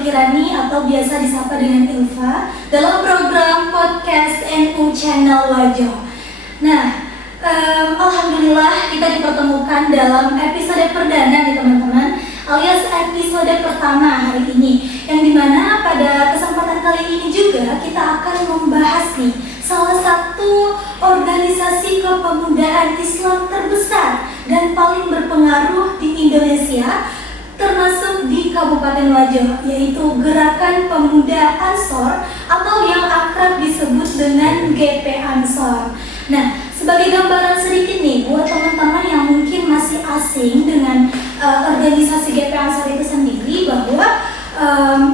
Kirani atau biasa disapa dengan Ilva dalam program podcast NU Channel Wajo. Nah, alhamdulillah kita dipertemukan dalam episode perdana nih teman-teman, alias episode pertama hari ini, yang dimana pada kesempatan kali ini juga kita akan membahas nih salah satu organisasi kepemudaan Islam terbesar dan paling berpengaruh di Indonesia, termasuk di Kabupaten Wajo, yaitu Gerakan Pemuda Ansor atau yang akrab disebut dengan GP Ansor. Nah, sebagai gambaran sedikit nih buat teman-teman yang mungkin masih asing dengan organisasi GP Ansor itu sendiri, bahwa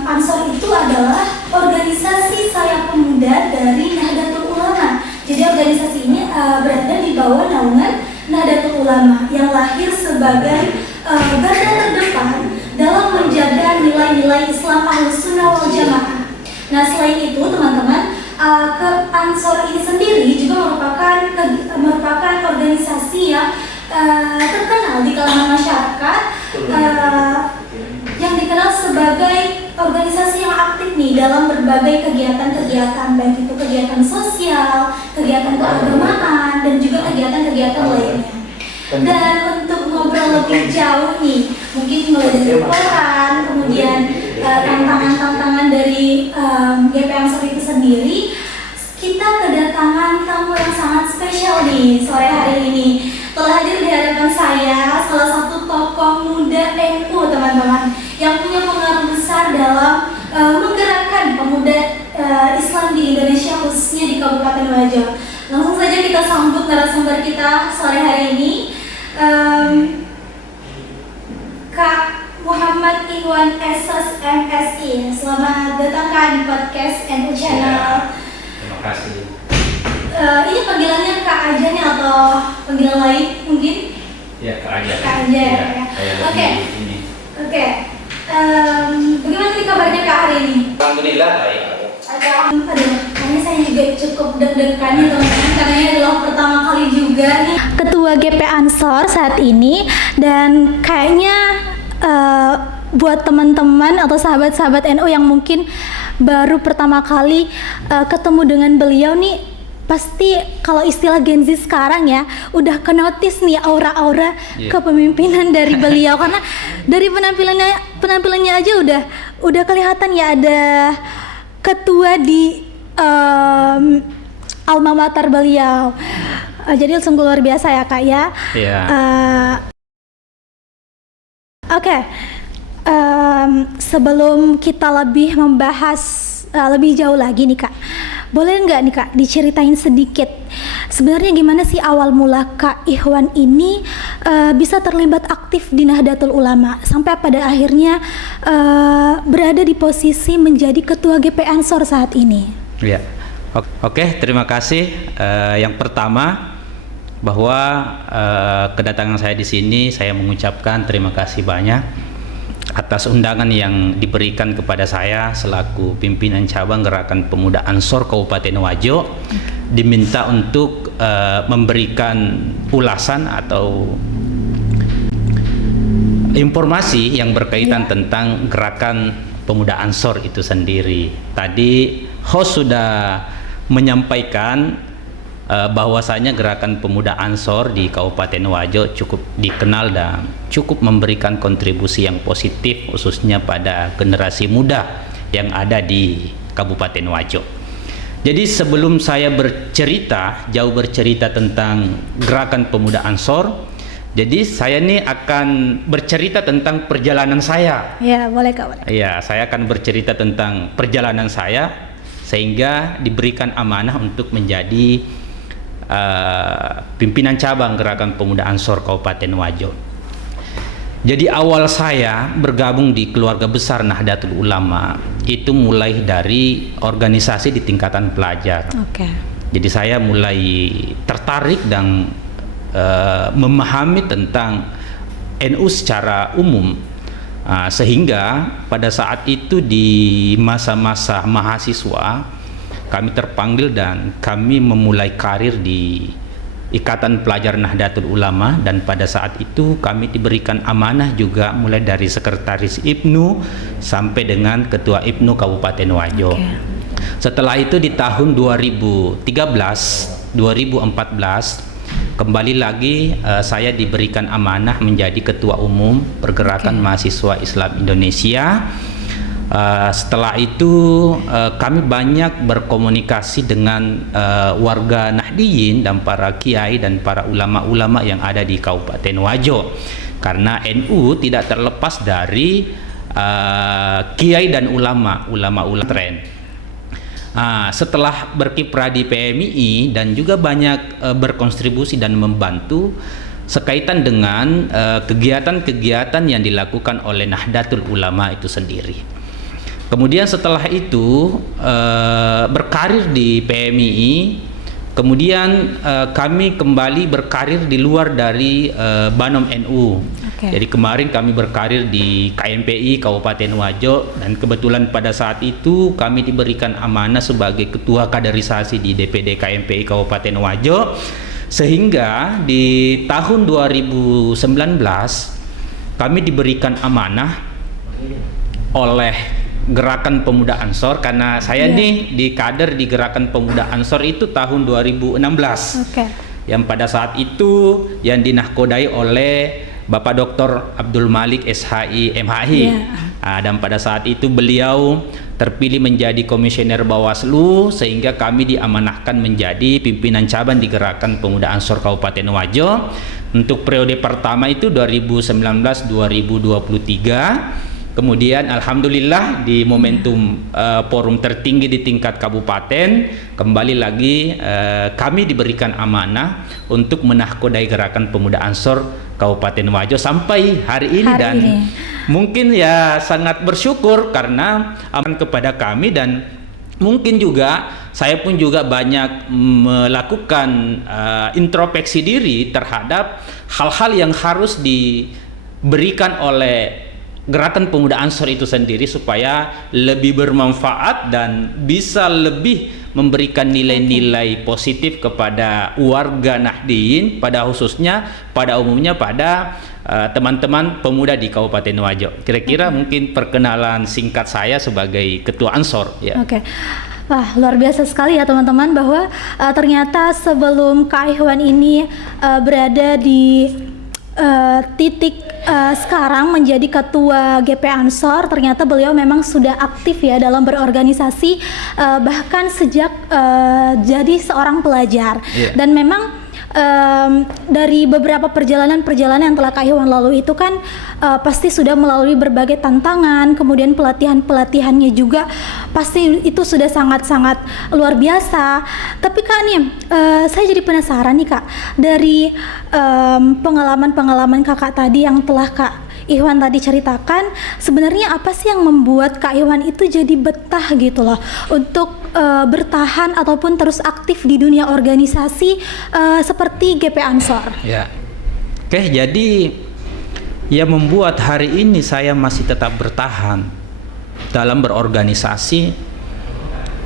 Ansor itu adalah organisasi sayap pemuda dari Nahdlatul Ulama. Jadi organisasi ini berada di bawah naungan Nahdlatul Ulama yang lahir sebagai garda terdepan dalam menjaga nilai-nilai Islam Ahlussunnah wal Jamaah. Nah, selain itu teman-teman, ke Ansor ini sendiri juga merupakan organisasi yang terkenal di kalangan masyarakat, yang dikenal sebagai organisasi yang aktif nih dalam berbagai kegiatan-kegiatan, baik itu kegiatan sosial, kegiatan keagamaan, dan juga kegiatan-kegiatan lainnya. Dan untuk ngobrol lebih jauh nih, mungkin mulai dari laporan, kemudian tantangan-tantangan dari GP Ansor itu sendiri, kita kedatangan tamu yang sangat spesial nih sore hari ini. Telah hadir di hadapan saya salah satu tokoh muda NU teman-teman, yang punya pengaruh besar dalam menggerakkan pemuda Islam di Indonesia, khususnya di Kabupaten Wajo. Langsung saja kita sambut narasumber kita sore hari ini, Kak Muhammad Iwan Esos MSI. Selamat datang Kak di podcast NU Channel. Terima kasih. Ini panggilannya Kak aja nih atau panggilan lain mungkin? Ya, Kak aja. Kak aja ya. Oke. Bagaimana nih kabarnya Kak hari ini? Alhamdulillah baik. Aduh, kayaknya saya juga cukup deg-degan nih teman-teman, karena ini adalah pertama kali juga nih Ketua GP Ansor saat ini, dan kayaknya buat teman-teman atau sahabat-sahabat NU yang mungkin baru pertama kali ketemu dengan beliau nih, pasti kalau istilah Gen Z sekarang ya, udah kenotis nih aura-aura kepemimpinan dari beliau. Karena dari penampilannya aja udah kelihatan ya, ada ketua di alma mater beliau. Jadi sungguh luar biasa ya Kak ya. Iya. Oke. Sebelum kita lebih membahas lebih jauh lagi nih Kak, boleh nggak nih Kak diceritain sedikit sebenarnya gimana sih awal mula Kak Ikhwan ini bisa terlibat aktif di Nahdlatul Ulama sampai pada akhirnya berada di posisi menjadi Ketua GP Ansor saat ini? Ya. Oke, terima kasih. Yang pertama, bahwa kedatangan saya di sini, saya mengucapkan terima kasih banyak atas undangan yang diberikan kepada saya selaku pimpinan cabang Gerakan Pemuda Ansor Kabupaten Wajo, diminta untuk memberikan ulasan atau informasi yang berkaitan tentang Gerakan Pemuda Ansor itu sendiri. Tadi host sudah menyampaikan bahwasanya Gerakan Pemuda Ansor di Kabupaten Wajo cukup dikenal dan cukup memberikan kontribusi yang positif, khususnya pada generasi muda yang ada di Kabupaten Wajo. Jadi sebelum saya jauh bercerita tentang Gerakan Pemuda Ansor, jadi saya nih akan bercerita tentang perjalanan saya. Ya, boleh Kak. Boleh. Ya, saya akan bercerita tentang perjalanan saya sehingga diberikan amanah untuk menjadi pimpinan cabang Gerakan Pemuda Ansor Kabupaten Wajo. Jadi awal saya bergabung di keluarga besar Nahdlatul Ulama itu mulai dari organisasi di tingkatan pelajar. Jadi saya mulai tertarik dan memahami tentang NU secara umum, sehingga pada saat itu di masa-masa mahasiswa kami terpanggil dan kami memulai karir di Ikatan Pelajar Nahdlatul Ulama, dan pada saat itu kami diberikan amanah juga mulai dari sekretaris IPNU sampai dengan ketua IPNU Kabupaten Wajo. Setelah itu di tahun 2013, 2014 kembali lagi saya diberikan amanah menjadi ketua umum Pergerakan Mahasiswa Islam Indonesia. Setelah itu kami banyak berkomunikasi dengan warga Nahdliyin dan para kiai dan para ulama-ulama yang ada di Kabupaten Wajo, karena NU tidak terlepas dari kiai dan ulama tren. Setelah berkiprah di PMII dan juga banyak berkontribusi dan membantu sekaitan dengan kegiatan-kegiatan yang dilakukan oleh Nahdlatul Ulama itu sendiri. Kemudian setelah itu berkarir di PMII, kemudian kami kembali berkarir di luar dari Banom NU. Jadi kemarin kami berkarir di KMPI Kabupaten Wajo, dan kebetulan pada saat itu kami diberikan amanah sebagai ketua kaderisasi di DPD KMPI Kabupaten Wajo, sehingga di tahun 2019 kami diberikan amanah oleh Gerakan Pemuda Ansor, karena saya nih di kader di Gerakan Pemuda Ansor itu tahun 2016. Yang pada saat itu yang dinahkodai oleh Bapak Dr. Abdul Malik SHI MHI. Dan pada saat itu beliau terpilih menjadi komisioner Bawaslu, sehingga kami diamanahkan menjadi pimpinan cabang di Gerakan Pemuda Ansor Kabupaten Wajo untuk periode pertama itu 2019-2023. Kemudian alhamdulillah di momentum forum tertinggi di tingkat kabupaten, kembali lagi kami diberikan amanah untuk menahkodai Gerakan Pemuda Ansor Kabupaten Wajo sampai hari ini. Mungkin ya sangat bersyukur karena aman kepada kami, dan mungkin juga saya pun juga banyak melakukan introspeksi diri terhadap hal-hal yang harus diberikan oleh Gerakan Pemuda Ansor itu sendiri supaya lebih bermanfaat dan bisa lebih memberikan nilai-nilai positif kepada warga Nahdliyin, pada khususnya pada umumnya pada teman-teman pemuda di Kabupaten Wajo. Kira-kira mungkin perkenalan singkat saya sebagai ketua Ansor ya. Wah, luar biasa sekali ya teman-teman, bahwa ternyata sebelum Kak Ikhwan ini berada di titik sekarang menjadi ketua GP Ansor, ternyata beliau memang sudah aktif ya dalam berorganisasi, bahkan sejak jadi seorang pelajar. Dan memang dari beberapa perjalanan yang telah Kak Ikhwan lalui itu kan pasti sudah melalui berbagai tantangan, kemudian pelatihannya juga pasti itu sudah sangat-sangat luar biasa. Tapi Kak nih, saya jadi penasaran nih Kak, dari pengalaman Kakak tadi yang telah Kak Ikhwan tadi ceritakan, sebenarnya apa sih yang membuat Kak Ikhwan itu jadi betah gitu loh untuk bertahan ataupun terus aktif di dunia organisasi seperti GP Ansor? Oke, jadi yang membuat hari ini saya masih tetap bertahan dalam berorganisasi,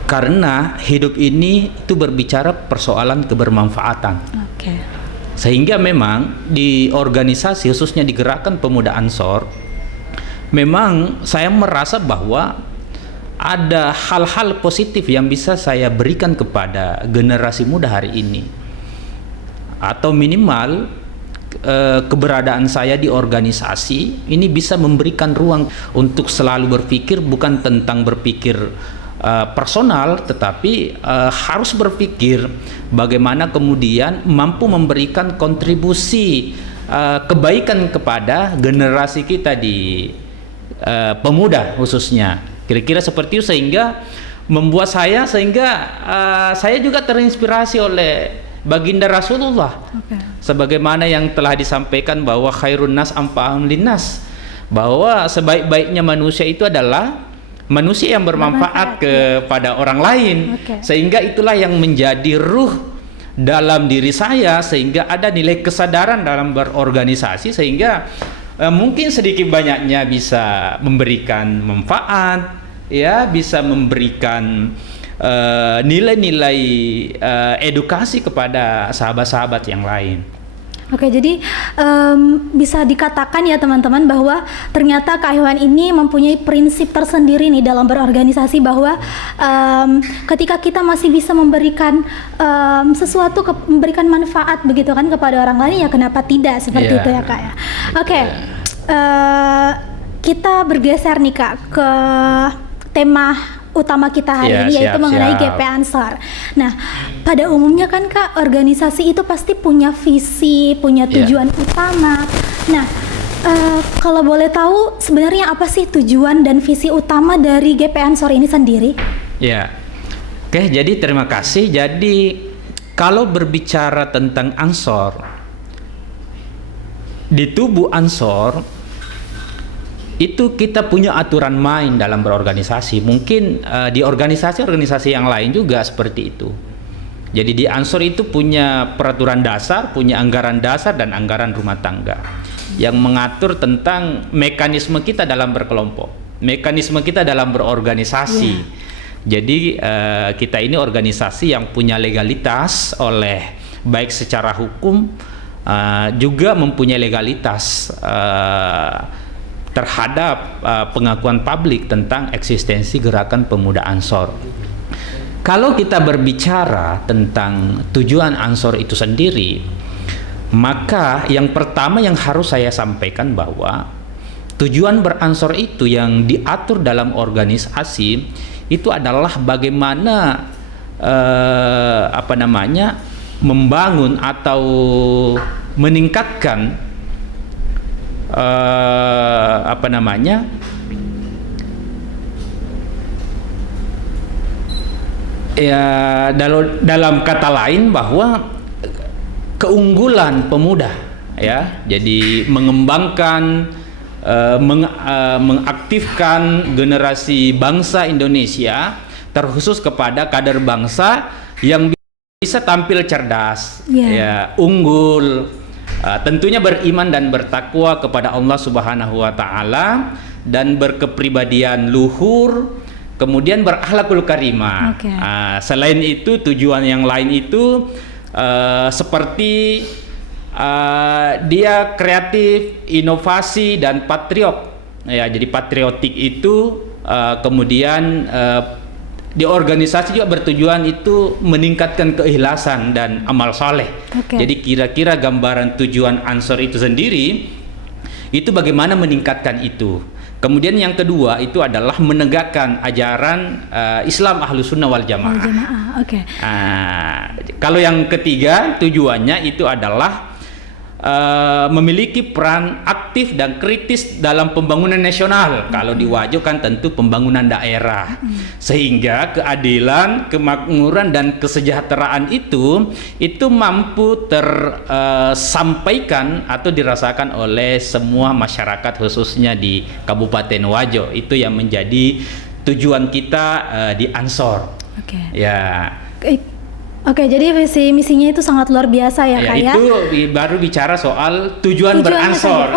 karena hidup ini itu berbicara persoalan kebermanfaatan. Sehingga memang di organisasi, khususnya di Gerakan Pemuda Ansor, memang saya merasa bahwa ada hal-hal positif yang bisa saya berikan kepada generasi muda hari ini, atau minimal keberadaan saya di organisasi ini bisa memberikan ruang untuk selalu berpikir, bukan tentang berpikir personal, tetapi harus berpikir bagaimana kemudian mampu memberikan kontribusi kebaikan kepada generasi kita di pemuda khususnya. Kira-kira seperti itu, sehingga membuat saya juga terinspirasi oleh baginda Rasulullah. Sebagaimana yang telah disampaikan bahwa khairun nas anfa'uhum linnas, bahwa sebaik-baiknya manusia itu adalah manusia yang bermanfaat kepada orang lain. Sehingga itulah yang menjadi ruh dalam diri saya, sehingga ada nilai kesadaran dalam berorganisasi, sehingga mungkin sedikit banyaknya bisa memberikan manfaat, ya, bisa memberikan nilai-nilai edukasi kepada sahabat-sahabat yang lain. Oke, jadi bisa dikatakan ya teman-teman bahwa ternyata KAIHWAN ini mempunyai prinsip tersendiri nih dalam berorganisasi, bahwa ketika kita masih bisa memberikan sesuatu, memberikan manfaat begitu kan kepada orang lain, ya kenapa tidak, seperti itu ya Kak ya. Oke, kita bergeser nih Kak ke tema utama kita hari ini, yaitu mengenai GP Ansor. Nah, pada umumnya kan Kak, organisasi itu pasti punya visi, punya tujuan utama. Nah, kalau boleh tahu sebenarnya apa sih tujuan dan visi utama dari GP Ansor ini sendiri? Ya, oke, jadi terima kasih. Jadi kalau berbicara tentang Ansor, di tubuh Ansor itu kita punya aturan main dalam berorganisasi. Mungkin di organisasi-organisasi yang lain juga seperti itu. Jadi di Ansor itu punya peraturan dasar, punya anggaran dasar dan anggaran rumah tangga yang mengatur tentang mekanisme kita dalam berkelompok, mekanisme kita dalam berorganisasi. Jadi kita ini organisasi yang punya legalitas oleh baik secara hukum, juga mempunyai legalitas terhadap pengakuan publik tentang eksistensi Gerakan Pemuda Ansor. Kalau kita berbicara tentang tujuan Ansor itu sendiri, maka yang pertama yang harus saya sampaikan bahwa tujuan beransor itu yang diatur dalam organisasi itu adalah bagaimana membangun atau meningkatkan dalam kata lain bahwa keunggulan pemuda, ya, jadi mengembangkan, mengaktifkan generasi bangsa Indonesia, terkhusus kepada kader bangsa yang bisa tampil cerdas, ya, unggul, tentunya beriman dan bertakwa kepada Allah Subhanahu wa Ta'ala, dan berkepribadian luhur, kemudian berakhlakul karimah. Selain itu, tujuan yang lain itu seperti dia kreatif, inovasi, dan patriot. Ya, jadi patriotik itu kemudian di organisasi juga bertujuan itu meningkatkan keikhlasan dan amal soleh. Jadi kira-kira gambaran tujuan Ansor itu sendiri itu bagaimana meningkatkan itu. Kemudian yang kedua itu adalah menegakkan ajaran Islam Ahlus Sunnah wal Jamaah. Kalau yang ketiga tujuannya itu adalah memiliki peran aktif dan kritis dalam pembangunan nasional. Kalau di Wajo kan tentu pembangunan daerah, sehingga keadilan, kemakmuran, dan kesejahteraan itu mampu tersampaikan atau dirasakan oleh semua masyarakat, khususnya di Kabupaten Wajo. Itu yang menjadi tujuan kita di Ansor. Ya. Jadi visi misinya itu sangat luar biasa ya Kak ya. Itu baru bicara soal tujuan beransor.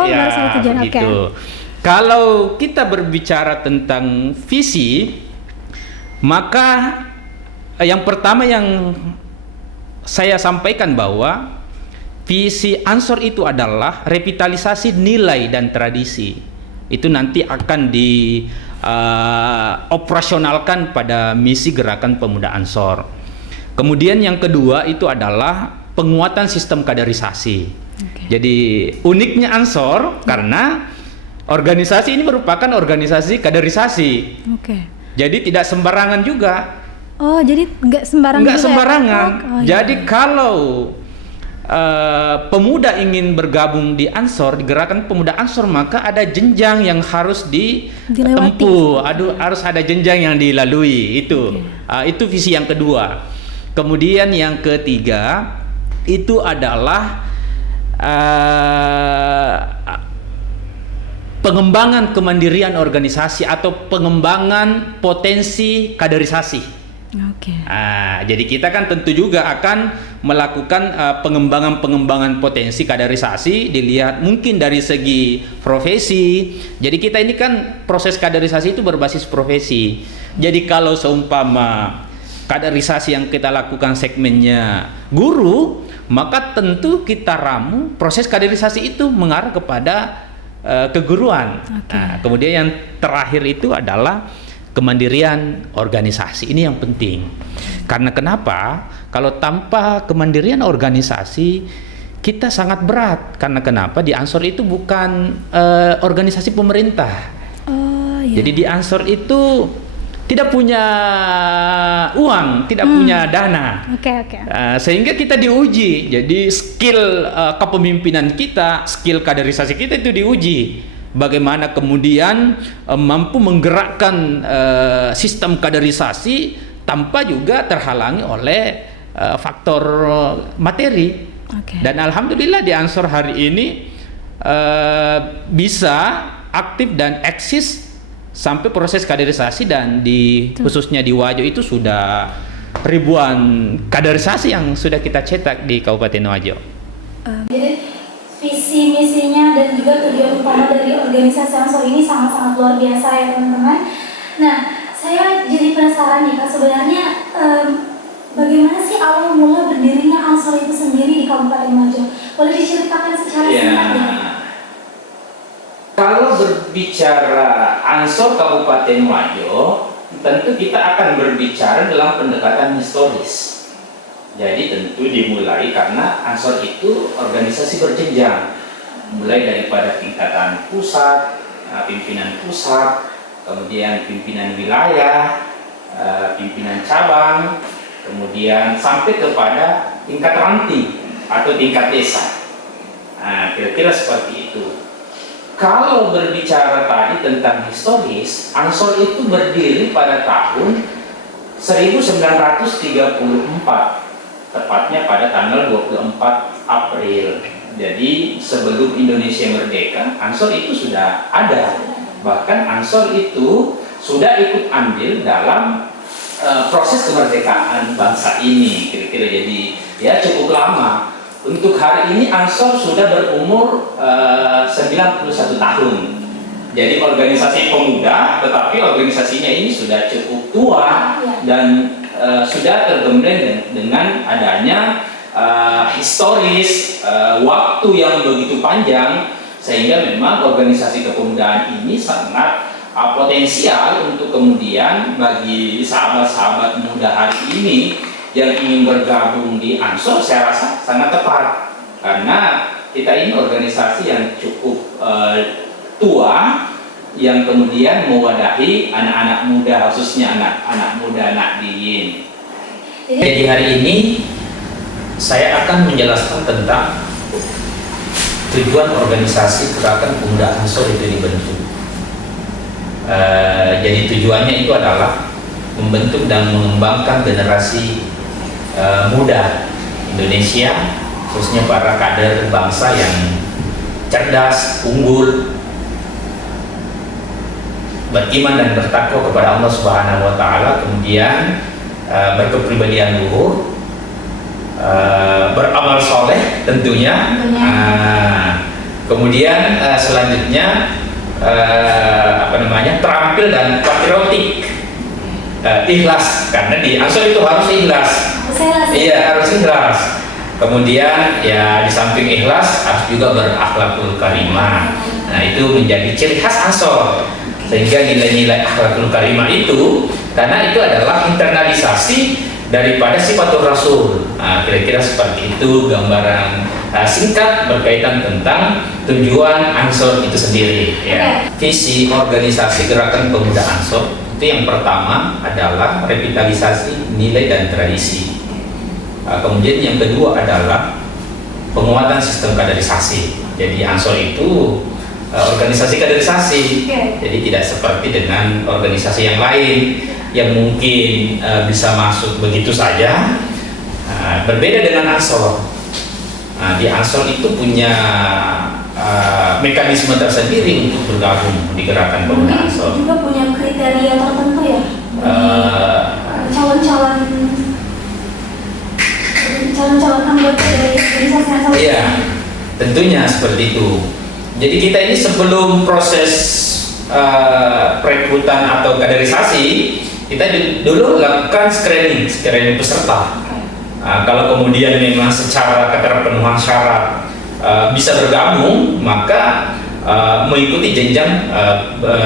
Begitu. Kalau kita berbicara tentang visi, maka yang pertama yang saya sampaikan bahwa visi Ansor itu adalah revitalisasi nilai dan tradisi. Itu nanti akan dioperasionalkan pada misi Gerakan Pemuda Ansor. Kemudian yang kedua itu adalah penguatan sistem kaderisasi. Jadi uniknya Ansor karena organisasi ini merupakan organisasi kaderisasi. Jadi tidak sembarangan juga. Jadi nggak sembarangan. Jadi kalau pemuda ingin bergabung di Ansor, di Gerakan Pemuda Ansor, maka ada jenjang yang harus ditempuh. Harus ada jenjang yang dilalui. Itu visi yang kedua. Kemudian yang ketiga itu adalah pengembangan kemandirian organisasi atau pengembangan potensi kaderisasi. Jadi kita kan tentu juga akan melakukan pengembangan potensi kaderisasi, dilihat mungkin dari segi profesi. Jadi kita ini kan proses kaderisasi itu berbasis profesi. Jadi kalau seumpama kaderisasi yang kita lakukan segmennya guru, maka tentu kita ramu proses kaderisasi itu mengarah kepada keguruan. Nah, kemudian yang terakhir itu adalah kemandirian organisasi. Ini yang penting. Karena kenapa? Kalau tanpa kemandirian organisasi kita sangat berat. Karena kenapa? Di Ansor itu bukan organisasi pemerintah. Jadi di Ansor itu tidak punya uang, tidak punya dana. Sehingga kita diuji. Jadi skill kepemimpinan kita, skill kaderisasi kita itu diuji. Bagaimana kemudian mampu menggerakkan sistem kaderisasi tanpa juga terhalangi oleh faktor materi. Dan alhamdulillah di Ansor hari ini bisa aktif dan eksis sampai proses kaderisasi, dan khususnya di Wajo itu sudah ribuan kaderisasi yang sudah kita cetak di Kabupaten Wajo. Jadi visi misinya dan juga tujuan utama dari organisasi Ansor ini sangat-sangat luar biasa ya teman-teman. Nah, saya jadi penasaran nih Kak, sebenarnya bagaimana sih awal mula berdirinya Ansor itu sendiri di Kabupaten Wajo? Boleh diceritakan secara singkat ya? Kalau berbicara Ansor Kabupaten Wajo, tentu kita akan berbicara dalam pendekatan historis. Jadi tentu dimulai karena Ansor itu organisasi berjenjang, mulai daripada tingkatan pusat, pimpinan pusat, kemudian pimpinan wilayah, pimpinan cabang, kemudian sampai kepada tingkat ranting atau tingkat desa. Nah, kira-kira seperti itu. Kalau berbicara tadi tentang historis, Ansor itu berdiri pada tahun 1934, tepatnya pada tanggal 24 April. Jadi sebelum Indonesia merdeka, Ansor itu sudah ada. Bahkan Ansor itu sudah ikut andil dalam proses kemerdekaan bangsa ini, kira-kira. Jadi ya cukup lama. Untuk hari ini Ansor sudah berumur 91 tahun. Jadi organisasi pemuda, tetapi organisasinya ini sudah cukup tua dan sudah tergembleng dengan adanya historis waktu yang begitu panjang, sehingga memang organisasi kepemudaan ini sangat potensial untuk kemudian bagi sahabat-sahabat muda hari ini yang ingin bergabung di Ansor. Saya rasa sangat tepat, karena kita ini organisasi yang cukup tua, yang kemudian mewadahi anak-anak muda, khususnya anak-anak muda Nahdliyin. Jadi hari ini saya akan menjelaskan tentang tujuan organisasi Gerakan Pemuda Ansor itu dibentuk. Jadi tujuannya itu adalah membentuk dan mengembangkan generasi muda Indonesia, khususnya para kader bangsa yang cerdas, unggul, beriman dan bertakwa kepada Allah Subhanahu wa taala, kemudian berkepribadian luhur, beramal soleh tentunya. Kemudian selanjutnya terampil dan patriotik, ikhlas, karena di Ansor itu harus ikhlas. Iya, harus ikhlas. Kemudian ya di samping ikhlas harus juga berakhlakul karimah. Nah, itu menjadi ciri khas Ansor. Sehingga nilai-nilai akhlakul karimah itu, karena itu adalah internalisasi daripada sifatul rasul. Nah, kira-kira seperti itu gambaran singkat berkaitan tentang tujuan Ansor itu sendiri. Ya. Visi organisasi Gerakan Pemuda Ansor itu yang pertama adalah revitalisasi nilai dan tradisi. Kemudian yang kedua adalah penguatan sistem kaderisasi. Jadi Ansor itu organisasi kaderisasi, jadi tidak seperti dengan organisasi yang lain yang mungkin bisa masuk begitu saja. Berbeda dengan Ansor. Di Ansor itu punya mekanisme tersendiri untuk bergabung di Gerakan Pemuda Ansor. Juga punya kriteria tertentu ya, calon-calon anggota dari organisasi Ansor. Iya, tentunya seperti itu. Jadi kita ini sebelum proses perekrutan atau kaderisasi kita dulu lakukan screening peserta. Kalau kemudian memang secara keterpenuhan syarat bisa bergabung, maka mengikuti jenjang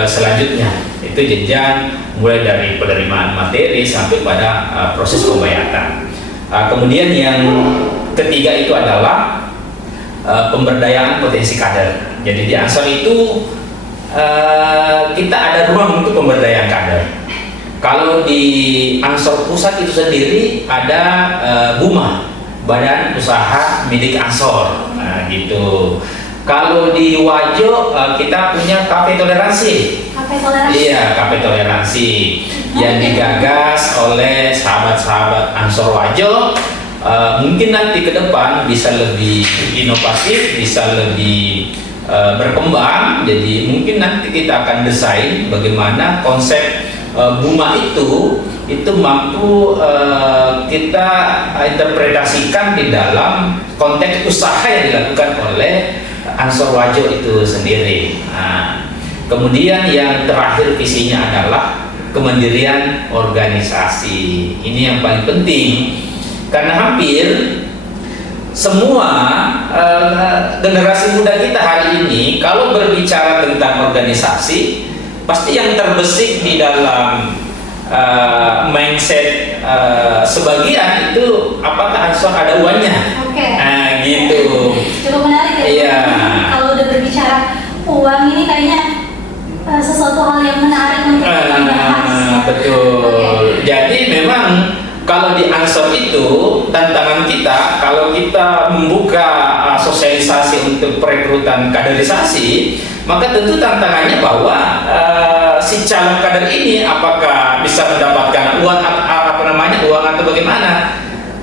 selanjutnya, itu jenjang mulai dari penerimaan materi sampai pada proses pembayatan. Kemudian yang ketiga itu adalah pemberdayaan potensi kader. Jadi di Ansor itu kita ada ruang untuk pemberdayaan kader. Kalau di Ansor Pusat itu sendiri ada BUMA, Badan Usaha Milik Ansor, gitu. Kalau di Wajo kita punya Kafe Toleransi. Kafe Toleransi. Iya, Kafe Toleransi yang digagas oleh sahabat-sahabat Ansor Wajo. Mungkin nanti ke depan bisa lebih inovatif, bisa lebih berkembang. Jadi mungkin nanti kita akan desain bagaimana konsep BUMA itu mampu kita interpretasikan di dalam konteks usaha yang dilakukan oleh Ansor Wajo itu sendiri. Kemudian yang terakhir visinya adalah kemandirian organisasi. Ini yang paling penting karena hampir semua generasi muda kita hari ini kalau berbicara tentang organisasi, pasti yang terbesit di dalam mindset sebagian itu apakah Ansor ada uangnya? Oke. Gitu. Cukup menarik ya. Iya. Kalau udah berbicara uang ini kayaknya sesuatu hal yang menarik untuk kita bahas. Betul. Okay. Jadi memang kalau di Ansor itu tantangan kita kalau kita membuka sosialisasi untuk perekrutan kaderisasi, maka tentu tantangannya bahwa si calon kader ini apakah bisa mendapatkan uang uang atau bagaimana.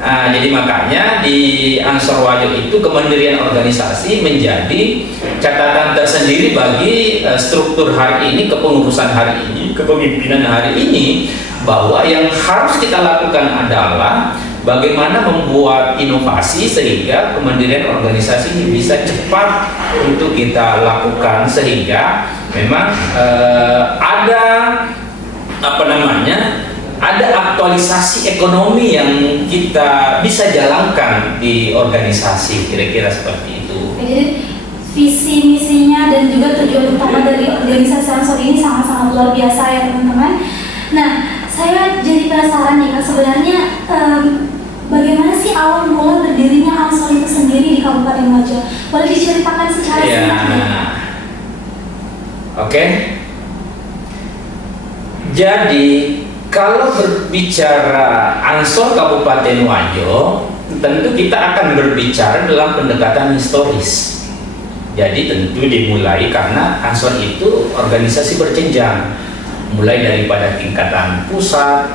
Jadi makanya di Ansor Wajo itu kemandirian organisasi menjadi catatan tersendiri bagi struktur hari ini, kepengurusan hari ini, kepemimpinan hari ini, bahwa yang harus kita lakukan adalah bagaimana membuat inovasi sehingga kemandirian organisasi ini bisa cepat untuk kita lakukan, sehingga memang ada ada aktualisasi ekonomi yang kita bisa jalankan di organisasi, kira-kira seperti itu. Jadi visi misinya dan juga tujuan utama dari organisasi Ansor ini sangat-sangat luar biasa ya teman-teman. Nah, saya jadi penasaran nih Kak, sebenarnya bagaimana sih awal mula berdirinya Ansor itu sendiri di Kabupaten Wajo? Boleh diceritakan secara singkat? Oke. Jadi kalau berbicara Ansor Kabupaten Wajo, tentu kita akan berbicara dalam pendekatan historis. Jadi tentu dimulai karena Ansor itu organisasi berjenjang, mulai daripada tingkatan pusat,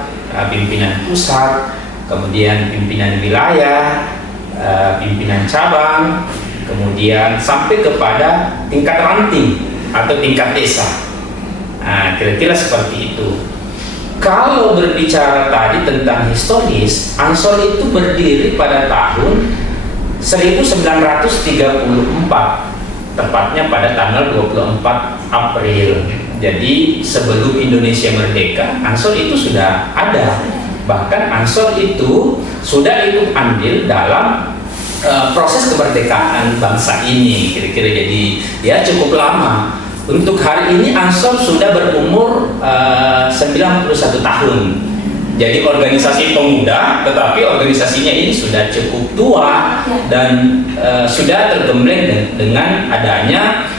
pimpinan pusat, kemudian pimpinan wilayah, pimpinan cabang, kemudian sampai kepada tingkat ranting atau tingkat desa. Kira-kira seperti itu. Kalau berbicara tadi tentang historis, Ansor itu berdiri pada tahun 1934, tepatnya pada tanggal 24 April. Jadi sebelum Indonesia merdeka, Ansor itu sudah ada. Bahkan Ansor itu sudah ikut andil dalam proses kemerdekaan bangsa ini, kira-kira. Jadi ya cukup lama. Untuk hari ini Ansor sudah berumur 91 tahun. Jadi organisasi pemuda, tetapi organisasinya ini sudah cukup tua dan sudah tergembleng dengan adanya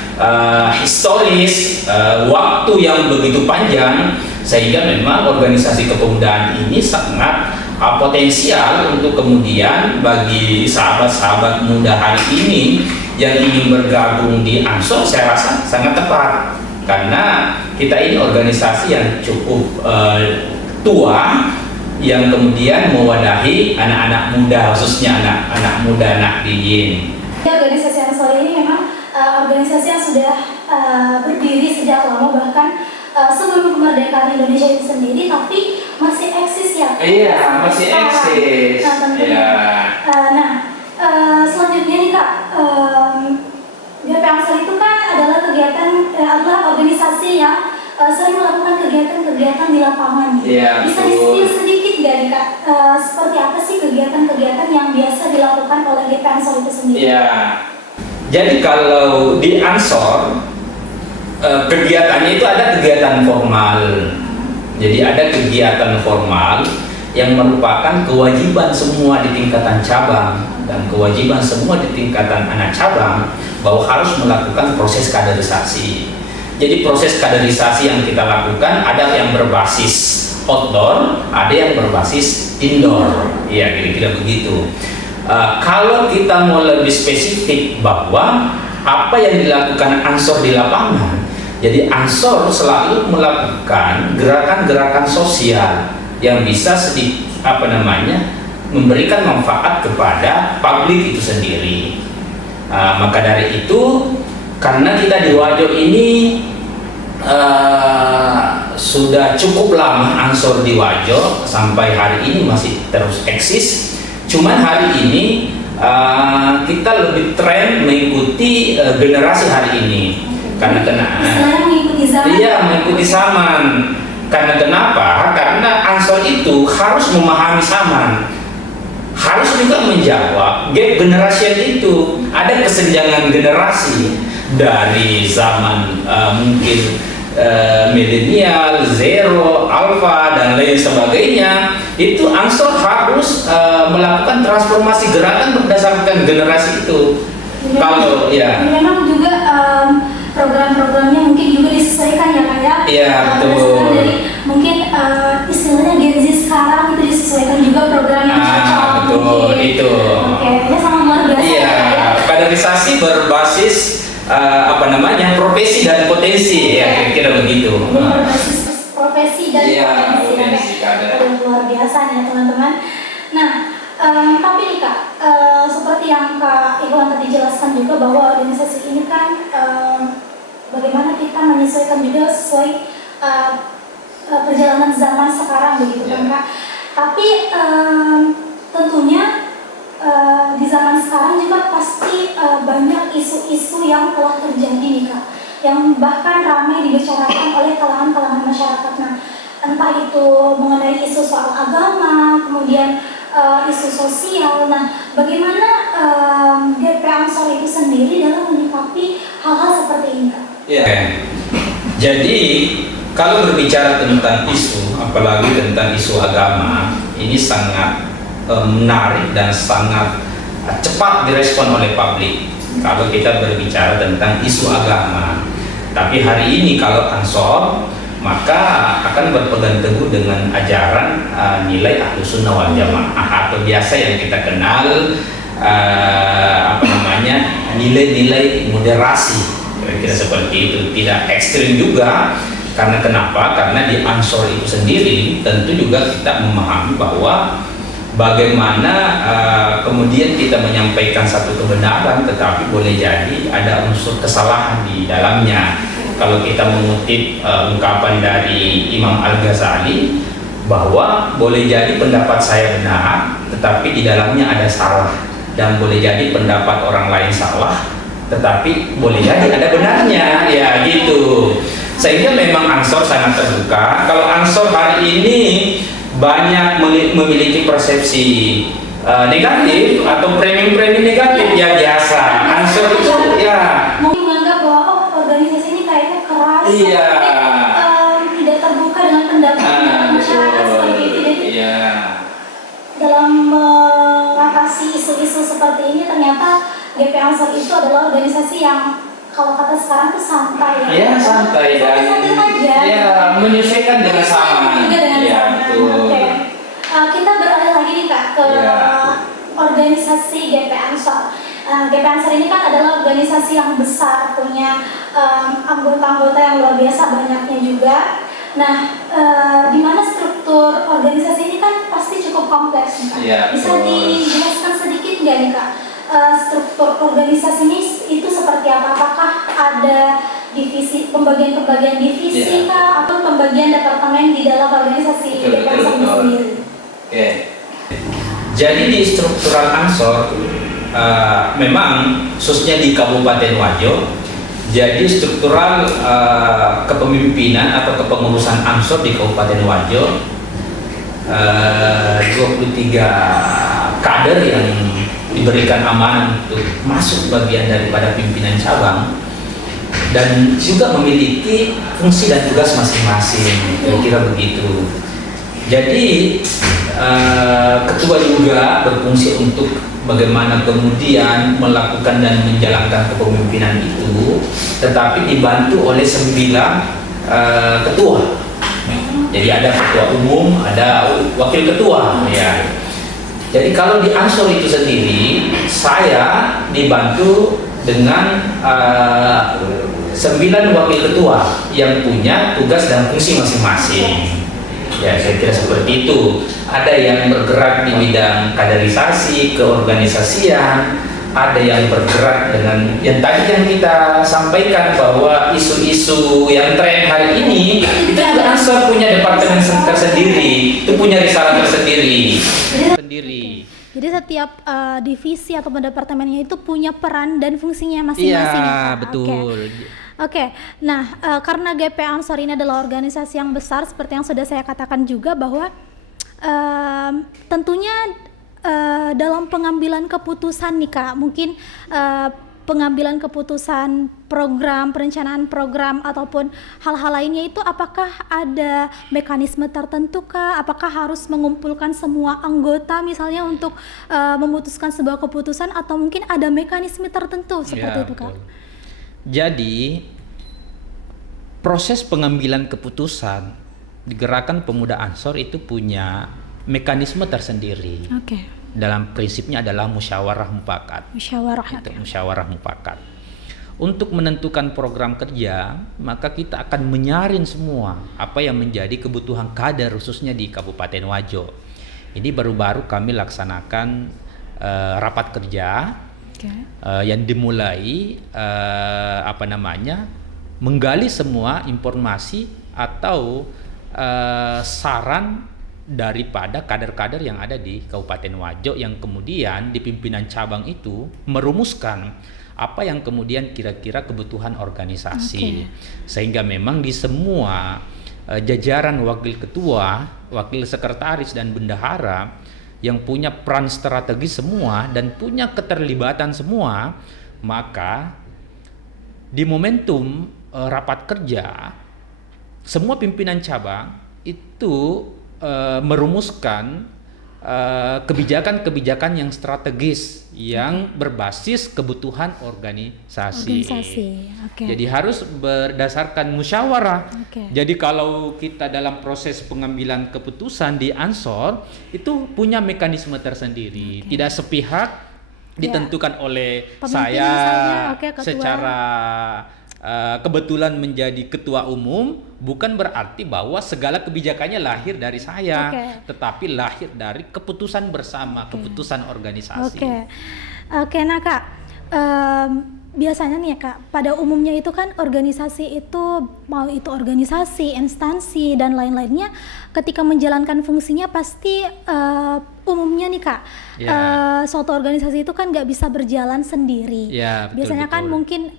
historis waktu yang begitu panjang, sehingga memang organisasi kepemudaan ini sangat potensial untuk kemudian bagi sahabat-sahabat muda hari ini yang ingin bergabung di Ansor. Saya rasa sangat tepat karena kita ini organisasi yang cukup tua yang kemudian mewadahi anak-anak muda, khususnya anak-anak muda Nahdliyin. Organisasi Ansor ini memang organisasi yang sudah berdiri sejak lama, bahkan sebelum kemerdekaan Indonesia itu sendiri, tapi masih eksis ya? Iya, masih eksis. Nah, tentunya. Selanjutnya nih Kak, GP Ansor itu kan adalah kegiatan adalah organisasi yang sering melakukan kegiatan-kegiatan di lapangan. Iya, Bisa betul. di-spill sedikit nggak nih Kak? Seperti apa sih kegiatan-kegiatan yang biasa dilakukan oleh GP Ansor itu sendiri? Ya, jadi kalau di Ansor kegiatannya itu ada kegiatan formal. Jadi ada kegiatan formal yang merupakan kewajiban semua di tingkatan cabang dan kewajiban semua di tingkatan anak cabang bahwa harus melakukan proses kaderisasi. Jadi proses kaderisasi yang kita lakukan ada yang berbasis outdoor, ada yang berbasis indoor. Ya, kira-kira begitu. Kalau kita mau lebih spesifik bahwa apa yang dilakukan Ansor di lapangan, jadi Ansor selalu melakukan gerakan-gerakan sosial yang bisa memberikan manfaat kepada publik itu sendiri. Maka dari itu, karena kita di Wajo ini sudah cukup lama Ansor di Wajo, sampai hari ini masih terus eksis. Cuman hari ini kita lebih tren mengikuti generasi hari ini. Karena mengikuti zaman. Iya, mengikuti zaman. Karena kenapa? Karena Ansor itu harus memahami zaman, harus juga menjawab gap generasi itu. Ada kesenjangan generasi dari zaman mungkin milenial, zero, alpha dan lain sebagainya. Itu Ansor harus melakukan transformasi gerakan berdasarkan generasi itu. Kalau ya memang juga program-programnya mungkin juga disesuaikan ya Kak ya. Iya, betul. Dari mungkin istilahnya Gen Z sekarang itu disesuaikan juga program yang cocok. Betul, mungkin. itu. Oke, ini sangat luar biasa. Iya, ya, Kak, ya. kaderisasi berbasis profesi dan potensi, ya kira-kira begitu. Jadi berbasis profesi dan Iya, potensi. potensi kader. Luar biasa nih teman-teman. Nah, tapi nih Kak, seperti yang Kak Ikhwan tadi jelaskan juga bahwa organisasi ini kan bagaimana kita menyesuaikan juga sesuai perjalanan zaman sekarang begitu kan Kak. Tapi tentunya di zaman sekarang juga pasti banyak isu-isu yang telah terjadi nih Kak, yang bahkan ramai dibicarakan oleh kalangan-kalangan masyarakat. Nah, entah itu mengenai isu soal agama, kemudian isu sosial. Nah, bagaimana GP Ansor itu sendiri dalam menyikapi hal-hal seperti ini Kak? Ya. Jadi kalau berbicara tentang isu, apalagi tentang isu agama, ini sangat menarik dan sangat cepat direspon oleh publik kalau kita berbicara tentang isu agama. Tapi hari ini kalau Ansor, maka akan berpegang teguh dengan ajaran nilai Ahlussunnah wal Jamaah, atau biasa yang kita kenal nilai-nilai moderasi. Kira-kira seperti itu, tidak ekstrim juga. Karena kenapa? Karena di Ansor itu sendiri tentu juga kita memahami bahwa bagaimana kemudian kita menyampaikan satu kebenaran, tetapi boleh jadi ada unsur kesalahan di dalamnya. Kalau kita mengutip ungkapan dari Imam Al-Ghazali, bahwa boleh jadi pendapat saya benar, tetapi di dalamnya ada salah, dan boleh jadi pendapat orang lain salah, tetapi boleh jadi ada benarnya, ya gitu. Sehingga memang Ansor sangat terbuka. Kalau Ansor hari ini banyak memiliki persepsi negatif atau framing negatif, ya biasa. Ansor itu ya mungkin menganggap bahwa organisasi ini kayaknya keras, iya, tidak terbuka dengan pendapat masyarakat seperti itu. Jadi dalam mengatasi isu-isu seperti ini, ternyata GP Ansor itu adalah organisasi yang kalau kata sekarang tuh santai ya. Iya, santai dan aja. Ya, menyesuaikan dengan zaman. Juga dengan Ya, zaman. betul. Oke. Kita beralih lagi nih Kak ke organisasi GP Ansor. GP Ansor ini kan adalah organisasi yang besar, punya anggota-anggota yang luar biasa banyaknya juga. Nah, di mana struktur organisasi ini kan pasti cukup kompleks nih Kak. Ya, bisa dijelaskan sedikit nggak nih Kak? Struktur organisasi ini itu seperti apa? Apakah ada divisi, pembagian divisi kah, atau pembagian departemen di dalam organisasi GP Ansor ini sendiri? Oke. Jadi di struktural Ansor memang khususnya di Kabupaten Wajo, Jadi struktural kepemimpinan atau kepengurusan Ansor di Kabupaten Wajo, 23 kader yang diberikan amanah untuk masuk bagian daripada pimpinan cabang dan juga memiliki fungsi dan tugas masing-masing, kira-kira begitu. Jadi ketua juga berfungsi untuk bagaimana kemudian melakukan dan menjalankan kepemimpinan itu, tetapi dibantu oleh 9 ketua. Jadi ada ketua umum, ada wakil ketua, ya. Jadi kalau di Ansor itu sendiri, saya dibantu dengan 9 wakil ketua yang punya tugas dan fungsi masing-masing. Ya, saya kira seperti itu. Ada yang bergerak di bidang kaderisasi, keorganisasian, ada yang bergerak dengan yang tadi yang kita sampaikan bahwa isu-isu yang tren hari ini itu juga Ansor punya departemen tersendiri, itu punya risalah tersendiri. Jadi setiap divisi atau departemennya itu punya peran dan fungsinya masing-masing. Iya, betul. Oke. Nah, karena GP Ansor ini adalah organisasi yang besar, seperti yang sudah saya katakan juga bahwa tentunya dalam pengambilan keputusan nih Kak, mungkin pengambilan keputusan program, perencanaan program ataupun hal-hal lainnya itu apakah ada mekanisme tertentu Kak? Apakah harus mengumpulkan semua anggota misalnya untuk memutuskan sebuah keputusan atau mungkin ada mekanisme tertentu seperti itu Kak? Jadi proses pengambilan keputusan di Gerakan Pemuda Ansor itu punya mekanisme tersendiri. Dalam prinsipnya adalah musyawarah mufakat. Musyawarah mufakat. Untuk menentukan program kerja, maka kita akan menyaring semua apa yang menjadi kebutuhan kader khususnya di Kabupaten Wajo. Ini baru-baru kami laksanakan rapat kerja yang dimulai menggali semua informasi atau saran daripada kader-kader yang ada di Kabupaten Wajo yang kemudian di pimpinan cabang itu merumuskan apa yang kemudian kira-kira kebutuhan organisasi. Sehingga memang di semua jajaran wakil ketua, wakil sekretaris dan bendahara yang punya peran strategis semua dan punya keterlibatan semua, maka di momentum rapat kerja semua pimpinan cabang itu merumuskan kebijakan-kebijakan yang strategis yang berbasis kebutuhan organisasi. Jadi harus berdasarkan musyawarah. Jadi kalau kita dalam proses pengambilan keputusan di Ansor itu punya mekanisme tersendiri, tidak sepihak ditentukan oleh saya secara kebetulan menjadi ketua umum, bukan berarti bahwa segala kebijakannya lahir dari saya, tetapi lahir dari keputusan bersama, keputusan organisasi. Nah Kak, biasanya nih ya Kak, pada umumnya itu kan organisasi itu, mau itu organisasi, instansi dan lain-lainnya, ketika menjalankan fungsinya pasti umumnya nih Kak, suatu organisasi itu kan nggak bisa berjalan sendiri. Biasanya kan mungkin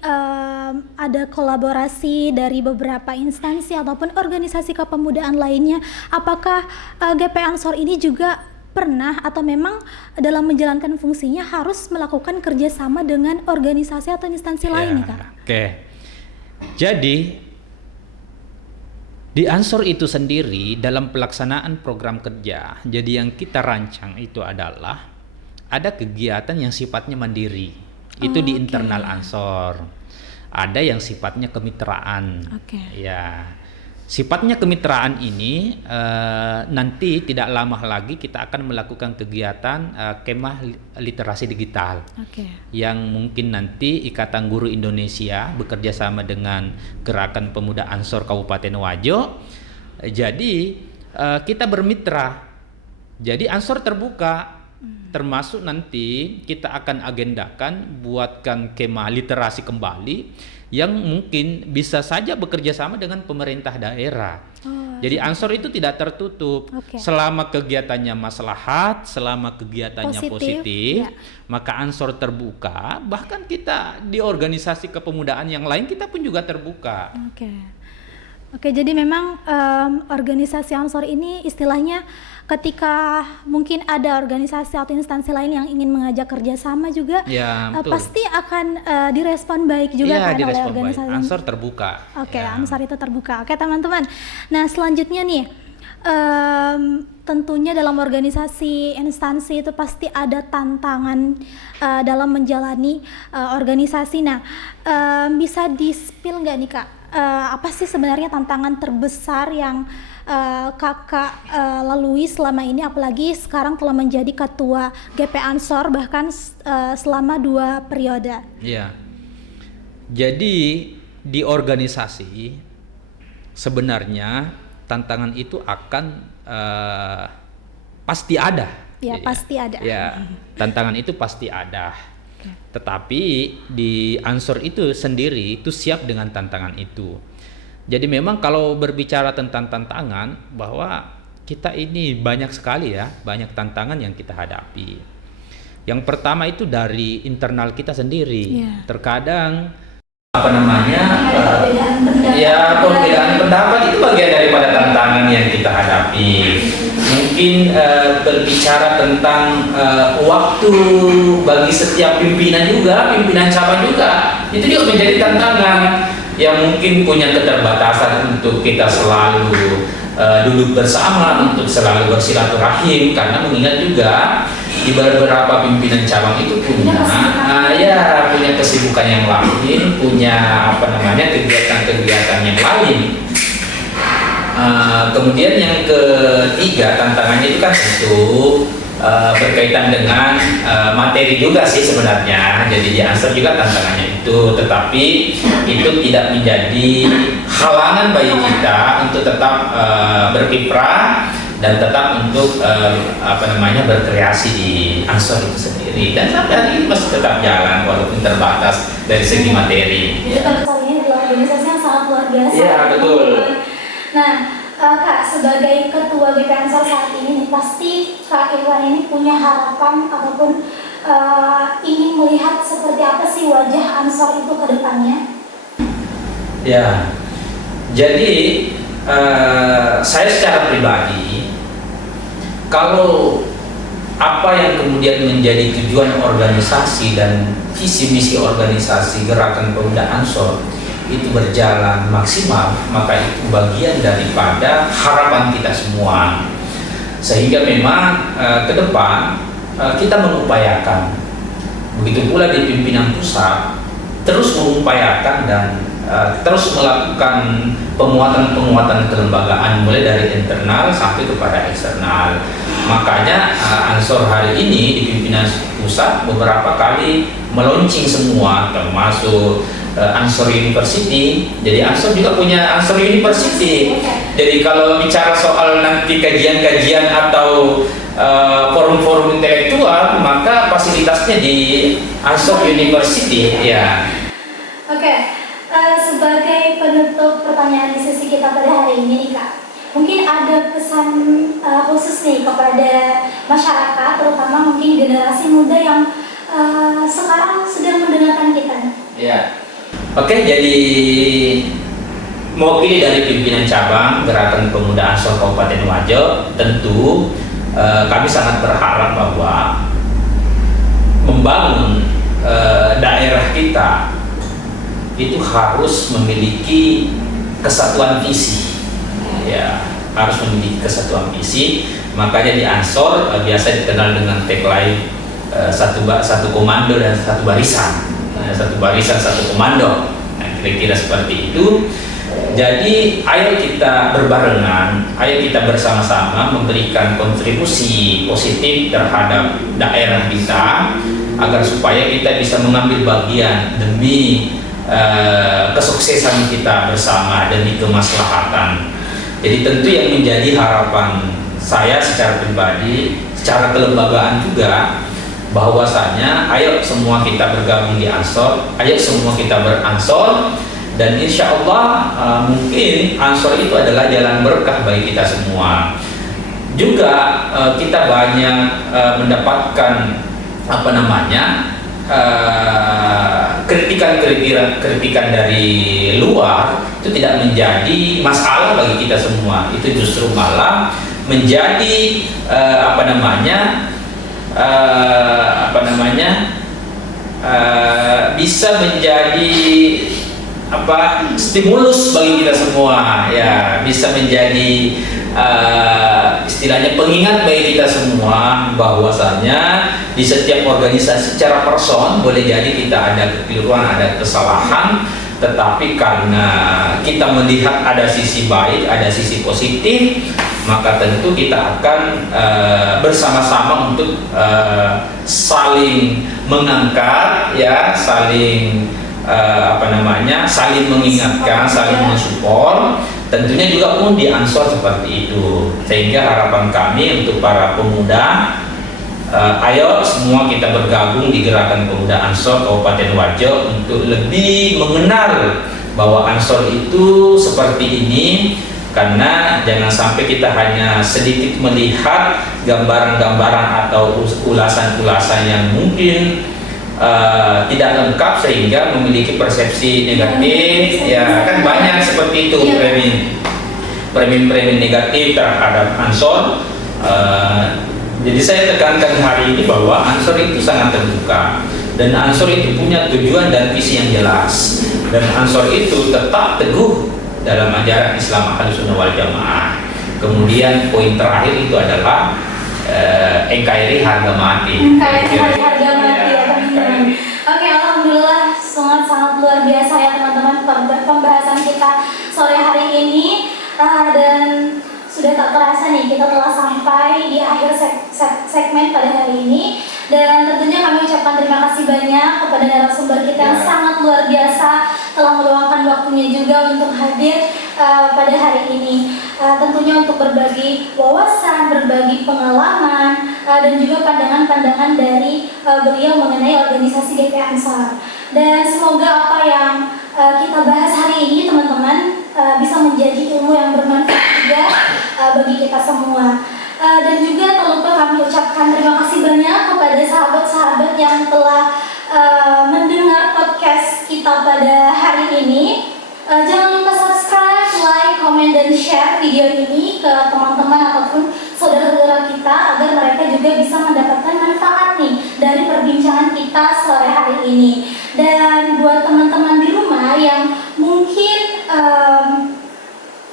ada kolaborasi dari beberapa instansi ataupun organisasi kepemudaan lainnya. Apakah GP Ansor ini juga pernah atau memang dalam menjalankan fungsinya harus melakukan kerjasama dengan organisasi atau instansi lain nih Kak? Jadi di Ansor itu sendiri dalam pelaksanaan program kerja, jadi yang kita rancang itu adalah ada kegiatan yang sifatnya mandiri, itu di internal Ansor. Ada yang sifatnya kemitraan. Sifatnya kemitraan ini nanti tidak lama lagi kita akan melakukan kegiatan kemah literasi digital yang mungkin nanti Ikatan Guru Indonesia bekerja sama dengan Gerakan Pemuda Ansor Kabupaten Wajo. Jadi kita bermitra. Jadi Ansor terbuka, termasuk nanti kita akan agendakan buatkan kemah literasi kembali yang mungkin bisa saja bekerja sama dengan pemerintah daerah. Jadi Ansor itu tidak tertutup. Selama kegiatannya maslahat, selama kegiatannya positif, maka Ansor terbuka. Bahkan kita di organisasi kepemudaan yang lain kita pun juga terbuka. Oke, jadi memang organisasi Ansor ini istilahnya ketika mungkin ada organisasi atau instansi lain yang ingin mengajak kerjasama juga, pasti akan direspon baik juga kan oleh organisasi. Ansor terbuka. Ansor itu terbuka. Teman-teman. Nah, selanjutnya nih, tentunya dalam organisasi instansi itu pasti ada tantangan dalam menjalani organisasi. Nah, bisa di-spill nggak nih Kak? Apa sih sebenarnya tantangan terbesar yang Kakak lalui selama ini, apalagi sekarang telah menjadi ketua GP Ansor bahkan selama 2 periode? Jadi di organisasi sebenarnya tantangan itu akan pasti ada. Pasti ada. Tantangan itu pasti ada. Tetapi di Ansor itu sendiri itu siap dengan tantangan itu. Jadi memang kalau berbicara tentang tantangan, bahwa kita ini banyak sekali banyak tantangan yang kita hadapi. Yang pertama itu dari internal kita sendiri. Terkadang perbedaan pendapat itu bagian daripada tantangan yang kita hadapi. Mungkin berbicara tentang waktu bagi setiap pimpinan cabang juga, itu juga menjadi tantangan. Yang mungkin punya keterbatasan untuk kita selalu duduk bersama, untuk selalu bersilaturahim, karena mengingat juga di beberapa pimpinan cabang itu punya kesibukan yang lain, punya kegiatan-kegiatan yang lain. Kemudian yang ketiga tantangannya itu kan tentu berkaitan dengan materi juga sih sebenarnya. Jadi di Ansor juga tantangannya itu, tetapi itu tidak menjadi halangan bagi kita untuk tetap berkiprah dan tetap untuk berkreasi di Ansor itu sendiri. Dan sampai hari ini masih tetap jalan walaupun terbatas dari segi materi. Jadi ini adalah organisasi yang sangat luar biasa. Betul. Nah, Kak, sebagai ketua GP Ansor saat ini, pasti Kak Irwan ini punya harapan ataupun ingin melihat seperti apa sih wajah Ansor itu ke depannya? Jadi saya secara pribadi, kalau apa yang kemudian menjadi tujuan organisasi dan visi misi organisasi Gerakan Pemuda Ansor itu berjalan maksimal, maka itu bagian daripada harapan kita semua. Sehingga memang ke depan kita mengupayakan, begitu pula di pimpinan pusat, terus mengupayakan dan terus melakukan penguatan kelembagaan mulai dari internal sampai kepada eksternal. Makanya Ansor hari ini di pimpinan pusat beberapa kali meluncing semua, termasuk Ansor University. Jadi Ansor juga punya Ansor University. Jadi kalau bicara soal nanti kajian-kajian atau forum-forum intelektual, maka fasilitasnya di Ansor University. Sebagai penutup pertanyaan di sesi kita pada hari ini nih Kak, mungkin ada pesan khusus nih kepada masyarakat, terutama mungkin generasi muda yang sekarang sedang mendengarkan kita. Jadi mewakili dari pimpinan cabang Gerakan Pemuda Ansor Kabupaten Wajo, tentu kami sangat berharap bahwa membangun daerah kita itu harus memiliki kesatuan visi. Harus memiliki kesatuan visi. Makanya di Ansor biasa dikenal dengan tagline satu komando dan satu barisan. Satu barisan, satu komando. Kira-kira seperti itu. Jadi ayo kita berbarengan, ayo kita bersama-sama memberikan kontribusi positif terhadap daerah kita, agar supaya kita bisa mengambil bagian demi kesuksesan kita bersama demi kemaslahatan. Jadi tentu yang menjadi harapan saya secara pribadi, secara kelembagaan juga, bahwasanya ayo semua kita bergabung di Ansor, ayo semua kita beransor, Dan insya Allah mungkin Ansor itu adalah jalan berkah bagi kita semua. Juga kita banyak mendapatkan kritikan dari luar itu tidak menjadi masalah bagi kita semua. Itu justru malah menjadi bisa menjadi stimulus bagi kita semua, ya, bisa menjadi istilahnya pengingat bagi kita semua bahwasanya di setiap organisasi secara person boleh jadi kita ada kekeliruan, ada kesalahan, tetapi karena kita melihat ada sisi baik, ada sisi positif, maka tentu kita akan bersama-sama untuk saling mengangkat, ya, saling saling mengingatkan, saling mensupport. Tentunya juga pun di Ansor seperti itu. Sehingga harapan kami untuk para pemuda, ayo semua kita bergabung di Gerakan Pemuda Ansor Kabupaten Wajo untuk lebih mengenal bahwa Ansor itu seperti ini. Karena jangan sampai kita hanya sedikit melihat gambaran-gambaran atau ulasan-ulasan yang mungkin tidak lengkap sehingga memiliki persepsi negatif, ya kan banyak seperti itu, premin negatif terhadap Ansor. Jadi saya tekankan hari ini bahwa Ansor itu sangat terbuka dan Ansor itu punya tujuan dan visi yang jelas, dan Ansor itu tetap teguh dalam ajaran Islam Ahlussunnah wal Jamaah. Kemudian poin terakhir itu adalah NKRI harga mati. Harga mati. Oke, alhamdulillah sangat luar biasa ya teman-teman pembahasan kita sore hari ini, dan sudah tak terasa nih kita telah sampai di akhir segmen pada hari ini, dan tentunya kami ucapkan terima kasih banyak kepada narasumber kita yang sangat luar biasa telah meluangkan waktunya juga untuk hadir pada hari ini, tentunya untuk berbagi wawasan, berbagi pengalaman, dan juga pandangan-pandangan dari beliau mengenai organisasi GP Ansor. Dan semoga apa yang kita bahas hari ini teman-teman bisa menjadi ilmu yang bermanfaat juga bagi kita semua. Dan juga tak lupa kami ucapkan terima kasih banyak kepada sahabat-sahabat yang telah mendengar podcast kita pada hari ini. Jangan lupa subscribe, like, komen, dan share video ini ke teman-teman ataupun saudara-saudara kita agar mereka juga bisa mendapatkan manfaat nih dari perbincangan kita sore hari ini. Dan buat teman-teman di rumah yang mungkin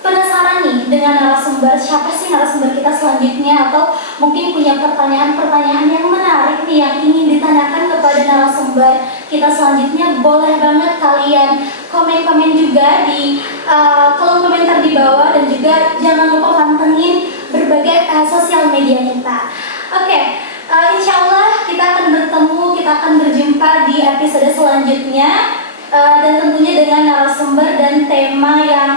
penasaran nih dengan narasumber, siapa sih narasumber kita selanjutnya, atau mungkin punya pertanyaan-pertanyaan yang menarik nih yang ingin ditanyakan kepada narasumber kita selanjutnya, boleh banget kalian komen-komen juga di kolom komentar di bawah, dan juga jangan lupa pantengin berbagai sosial media kita. Oke, insya Allah kita akan bertemu, kita akan berjumpa di episode selanjutnya, dan tentunya dengan narasumber dan tema yang